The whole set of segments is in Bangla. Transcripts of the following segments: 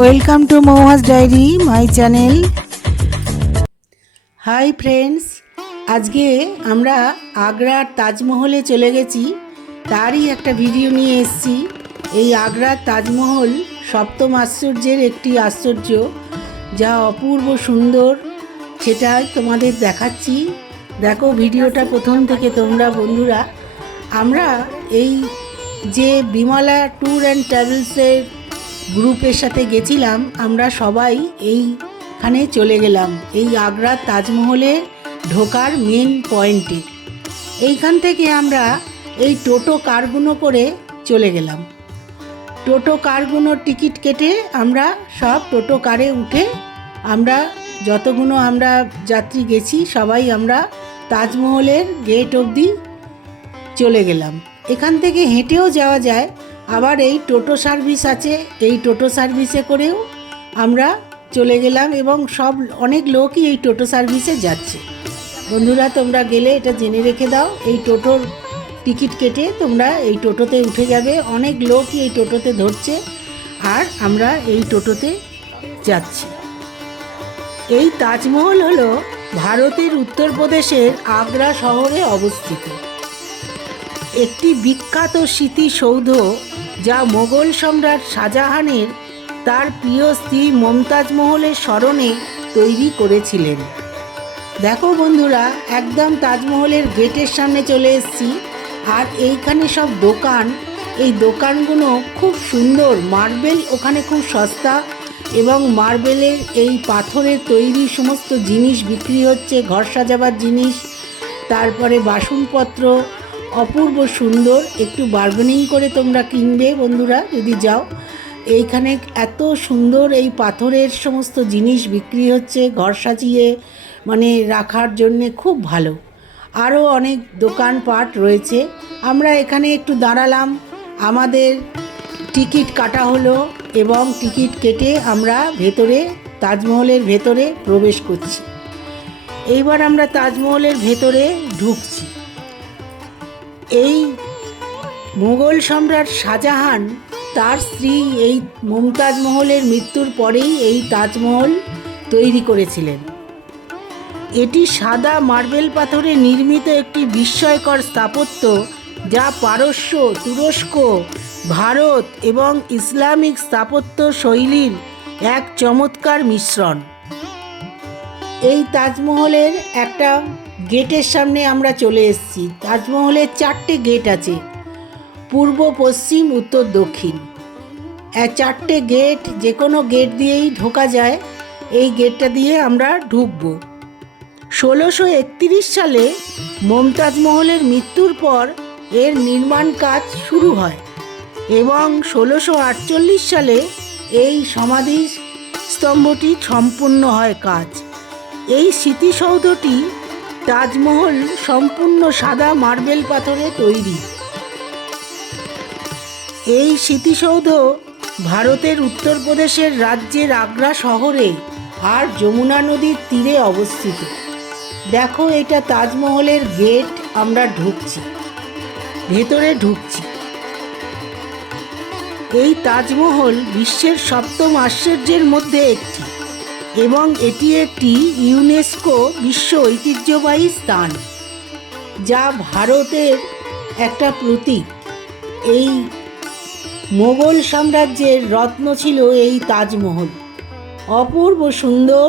Welcome to Mouhas diary my channel hi friends আজকে আমরা আগ্রার তাজমহলে চলে গেছি। তারই একটা ভিডিও নিয়ে এসেছি। এই আগ্রার তাজমহল সপ্তম আশ্চর্যের একটি আশ্চর্য, যা অপূর্ব সুন্দর। সেটাই তোমাদের দেখাচ্ছি। দেখো ভিডিওটা প্রথম থেকে তোমরা বন্ধুরা। আমরা এই যে বিমলা ট্যুর অ্যান্ড ট্রাভেলসের গ্রুপের সাথে গেছিলাম, আমরা সবাই এইখানে চলে গেলাম, এই আগ্রার তাজমহলে ঢোকার মেন পয়েন্টে এইখান থেকে আমরা এই টোটো কারগুলো করে চলে গেলাম। টোটো কারগুলোর টিকিট কেটে আমরা সব টোটো কারে উঠে আমরা যতগুলো আমরা যাত্রী গেছি, সবাই আমরা তাজমহলের গেট অবধি চলে গেলাম। এখান থেকে হেঁটেও যাওয়া যায় আবার এই টোটো সার্ভিস আছে, এই টোটো সার্ভিসে করেও আমরা চলে গেলাম এবং সব অনেক লোকই এই টোটো সার্ভিসে যাচ্ছে। বন্ধুরা, তোমরা গেলে এটা জেনে রেখে দাও, এই টোটোর টিকিট কেটে তোমরা এই টোটোতে উঠে যাবে। অনেক লোকই এই টোটোতে ধরছে আর আমরা এই টোটোতে যাচ্ছি। এই তাজমহল হলো ভারতের উত্তরপ্রদেশের আগ্রা শহরে অবস্থিত। একটি বিখ্যাত স্মৃতিসৌধ যা মোগল সম্রাট শাহজাহানের তার প্রিয় স্ত্রী মমতাজ মহলের স্মরণে তৈরি করেছিলেন। দেখো বন্ধুরা, একদম তাজমহলের গেটের সামনে চলে এসেছি আর এইখানে সব দোকান। এই দোকানগুলো খুব সুন্দর, মার্বেল ওখানে খুব সস্তা এবং মার্বেলের এই পাথরের তৈরি সমস্ত জিনিস বিক্রি হচ্ছে, ঘর সাজাবার জিনিস, তারপরে বাসনপত্র অপূর্ব সুন্দর। একটু বার্গেনিং করে তোমরা কিনবে বন্ধুরা, যদি যাও। এইখানে এত সুন্দর এই পাথরের সমস্ত জিনিস বিক্রি হচ্ছে, ঘর সাজিয়ে মানে রাখার জন্যে খুব ভালো। আরও অনেক দোকানপাট রয়েছে। আমরা এখানে একটু দাঁড়ালাম। আমাদের টিকিট কাটা হলো এবং টিকিট কেটে আমরা ভেতরে, তাজমহলের ভেতরে প্রবেশ করছি। এইবার আমরা তাজমহলের ভেতরে ঢুকছি। এই মুঘল সম্রাট শাহজাহান তার স্ত্রী এই মুমতাজ মহলের মৃত্যুর পরেই এই তাজমহল তৈরি করেছিলেন। এটি সাদা মার্বেল পাথরে নির্মিত একটি বিস্ময়কর স্থাপত্য যা পারস্য, তুরস্ক, ভারত এবং ইসলামিক স্থাপত্য শৈলীর এক চমৎকার মিশ্রণ। এই তাজমহলের একটা গেটের সামনে আমরা চলে এসেছি। তাজমহলের চারটে গেট আছে, পূর্ব, পশ্চিম, উত্তর, দক্ষিণ। চারটে গেট যে কোনো গেট দিয়েই ঢোকা যায়। এই গেটটা দিয়ে আমরা ঢুকবো। ষোলোশো একত্রিশ সালে মমতাজ মহলের মৃত্যুর পর এর নির্মাণ কাজ শুরু হয় এবং ষোলোশো আটচল্লিশ সালে এই সমাধি স্তম্ভটি সম্পূর্ণ হয় কাজ। এই স্মৃতিসৌধটি তাজমহল সম্পূর্ণ সাদা মার্বেল পাথরে তৈরি। এই স্মৃতিসৌধ ভারতের উত্তরপ্রদেশের রাজ্যের আগ্রা শহরে আর যমুনা নদীর তীরে অবস্থিত। দেখো এটা তাজমহলের গেট, আমরা ঢুকছি। ভেতরে ঢুকছি। এই তাজমহল বিশ্বের সপ্তম আশ্চর্যের মধ্যে একটি। এবং এটি একটি ইউনেস্কো বিশ্ব ঐতিহ্যবাহী স্থান, যা ভারতের একটা প্রতীক। এই মোগল সাম্রাজ্যের রত্ন ছিল এই তাজমহল। অপূর্ব সুন্দর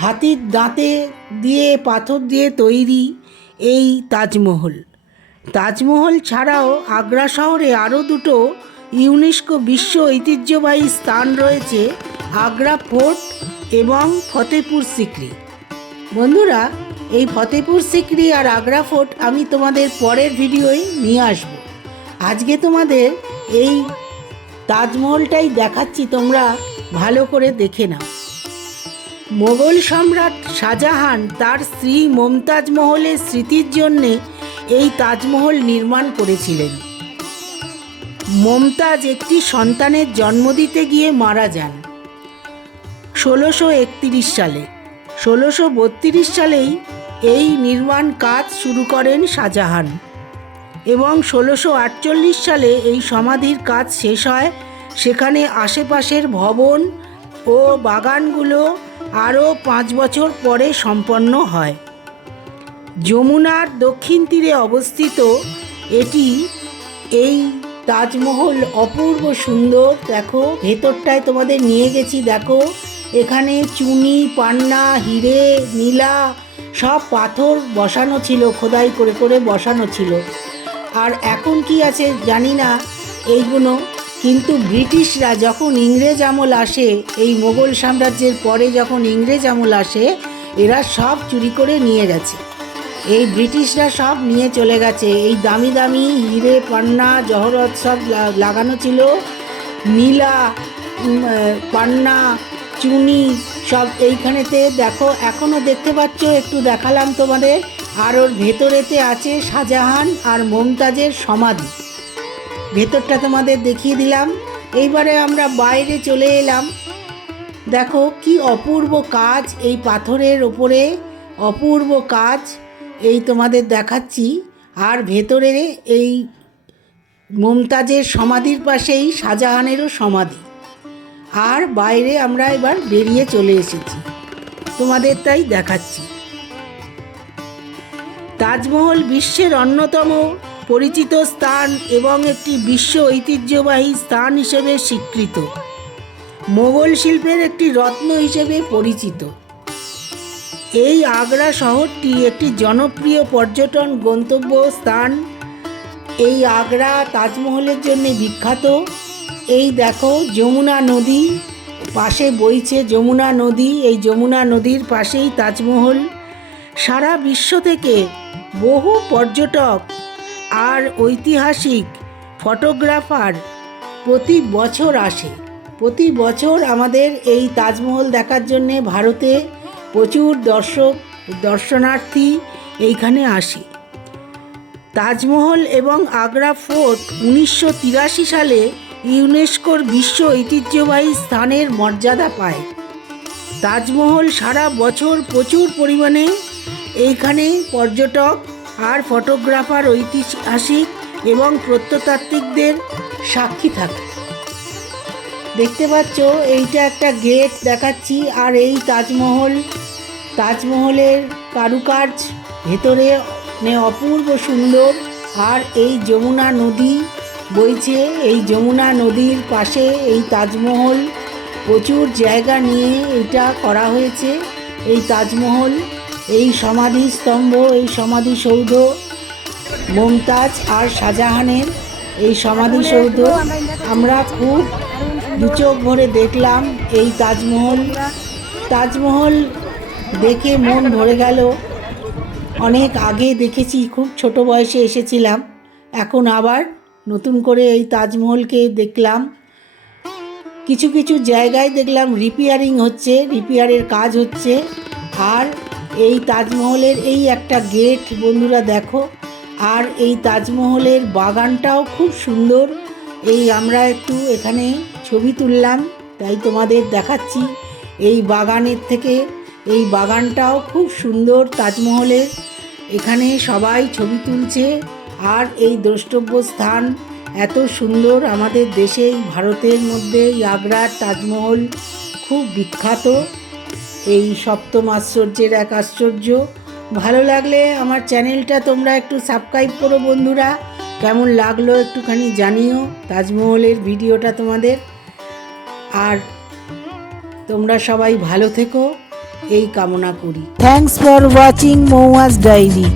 হাতির দাঁতে দিয়ে পাথর দিয়ে তৈরি এই তাজমহল। তাজমহল ছাড়াও আগ্রা শহরে আরও দুটো ইউনেস্কো বিশ্ব ঐতিহ্যবাহী স্থান রয়েছে, আগ্রা ফোর্ট এবং ফতেপুর সিকরি। বন্ধুরা, এই ফতেপুর সিকরি আর আগ্রা ফোর্ট আমি তোমাদের পরের ভিডিওয় নিয়ে আসব। আজকে তোমাদের এই তাজমহলটাই দেখাচ্ছি, তোমরা ভালো করে দেখে নাও। মোগল সম্রাট শাহজাহান তার স্ত্রী মমতাজ মহলের স্মৃতির জন্যে এই তাজমহল নির্মাণ করেছিলেন। মমতাজ একটি সন্তানের জন্ম দিতে গিয়ে মারা যান। ষোলোশো একতিরিশ সালে। ষোলোশো বত্রিশ সালেই এই নির্মাণ কাজ শুরু করেন শাহজাহান এবং ষোলোশো আটচল্লিশ সালে এই সমাধির কাজ শেষ হয় সেখানে আশেপাশের ভবন ও বাগানগুলো আরও পাঁচ বছর পরে সম্পন্ন হয়। যমুনার দক্ষিণ তীরে অবস্থিত এটি এই তাজমহল অপূর্ব সুন্দর। দেখো, ভেতরটায় তোমাদের নিয়ে গেছি, দেখো। এখানে চুনি, পান্না, হিরে, নীলা সব পাথর বসানো ছিল, খোদাই করে করে বসানো ছিল। আর এখন কি আছে জানি না এইগুলো, কিন্তু ব্রিটিশরা যখন ইংরেজ আমল আসে, এই মোগল সাম্রাজ্যের পরে যখন ইংরেজ আমল আসে, এরা সব চুরি করে নিয়ে গেছে। এই ব্রিটিশরা সব নিয়ে চলে গেছে। এই দামি দামি হিরে, পান্না, জহরত সব লাগানো ছিল। নীলা পান্না চুনি, সব এইখানেতে দেখো এখনও দেখতে পাচ্ছ, একটু দেখালাম তোমাদের। আর ওর ভেতরেতে আছে শাহজাহান আর মমতাজের সমাধি। ভেতরটা তোমাদের দেখিয়ে দিলাম। এইবারে আমরা বাইরে চলে এলাম। দেখো, কি অপূর্ব কাজ এই পাথরের ওপরে। অপূর্ব কাজ এই তোমাদের দেখাচ্ছি। আর ভেতরে এই মমতাজের সমাধির পাশেই শাহজাহানেরও সমাধি। আর বাইরে আমরা এবার বেরিয়ে চলে এসেছি। তোমাদের তাই দেখাচ্ছি। তাজমহল বিশ্বের অন্যতম পরিচিত স্থান এবং একটি বিশ্ব ঐতিহ্যবাহী স্থান হিসেবে স্বীকৃত। মোগল শিল্পের একটি রত্ন হিসেবে পরিচিত। এই আগ্রা শহরটি একটি জনপ্রিয় পর্যটন গন্তব্য স্থান। এই আগ্রা তাজমহলের জন্য বিখ্যাত। এই দেখো যমুনা নদী, পাশে বইছে যমুনা নদী, এই যমুনা নদীর পাশেই তাজমহল। সারা বিশ্ব থেকে বহু পর্যটক আর ঐতিহাসিক ফটোগ্রাফার প্রতি বছর আসে। প্রতি বছর আমাদের এই তাজমহল দেখার জন্যে ভারতে প্রচুর দর্শক, দর্শনার্থী এইখানে আসে। তাজমহল এবং আগ্রা ফোর্ট উনিশশো তিরাশি সালে ইউনেস্কোর বিশ্ব ঐতিহ্যবাহী স্থানের মর্যাদা পায়। তাজমহল সারা বছর প্রচুর পরিমাণে এইখানে পর্যটক আর ফটোগ্রাফার, ঐতিহাসিক এবং প্রত্নতাত্ত্বিকদের সাক্ষী থাকে। দেখতে পাচ্ছ, এইটা একটা গেট দেখাচ্ছি আর এই তাজমহল, তাজমহলের কারুকাজ ভেতরে অপূর্ব সুন্দর আর এই যমুনা নদী বইছে, এই যমুনা নদীর পাশে এই তাজমহল। প্রচুর জায়গা নিয়ে এটা করা হয়েছে, এই তাজমহল। এই সমাধি স্তম্ভ, এই সমাধিসৌধ মমতাজ আর শাহজাহানের এই সমাধিসৌধ আমরা খুব দু চোখ ভরে দেখলাম এই তাজমহল। তাজমহল দেখে মন ভরে গেল। অনেক আগে দেখেছি, খুব ছোট বয়সে এসেছিলাম। এখন আবার নতুন করে এই তাজমহলকে দেখলাম। কিছু কিছু জায়গায় দেখলাম রিপেয়ারিং হচ্ছে রিপেয়ারের কাজ হচ্ছে। আর এই তাজমহলের এই একটা গেট বন্ধুরা দেখো, আর এই তাজমহলের বাগানটাও খুব সুন্দর। এই আমরা একটু এখানে ছবি তুললাম, তাই তোমাদের দেখাচ্ছি। এই বাগানের থেকে এই বাগানটাও খুব সুন্দর তাজমহলের। এখানে সবাই ছবি তুলছে। আর এই দ্রষ্টব্য স্থান এত সুন্দর আমাদের দেশেই ভারতের মধ্যে আগ্রার তাজমহল খুব বিখ্যাত। এই সপ্তম আশ্চর্যের এক আশ্চর্য। ভালো লাগলে আমার চ্যানেলটা তোমরা একটু সাবস্ক্রাইব করো বন্ধুরা। কেমন লাগল একটুখানি জানিও তাজমহলের ভিডিওটা তোমাদের। আর তোমরা সবাই ভালো থেকো, এই কামনা করি। Thanks for watching Mouaz diary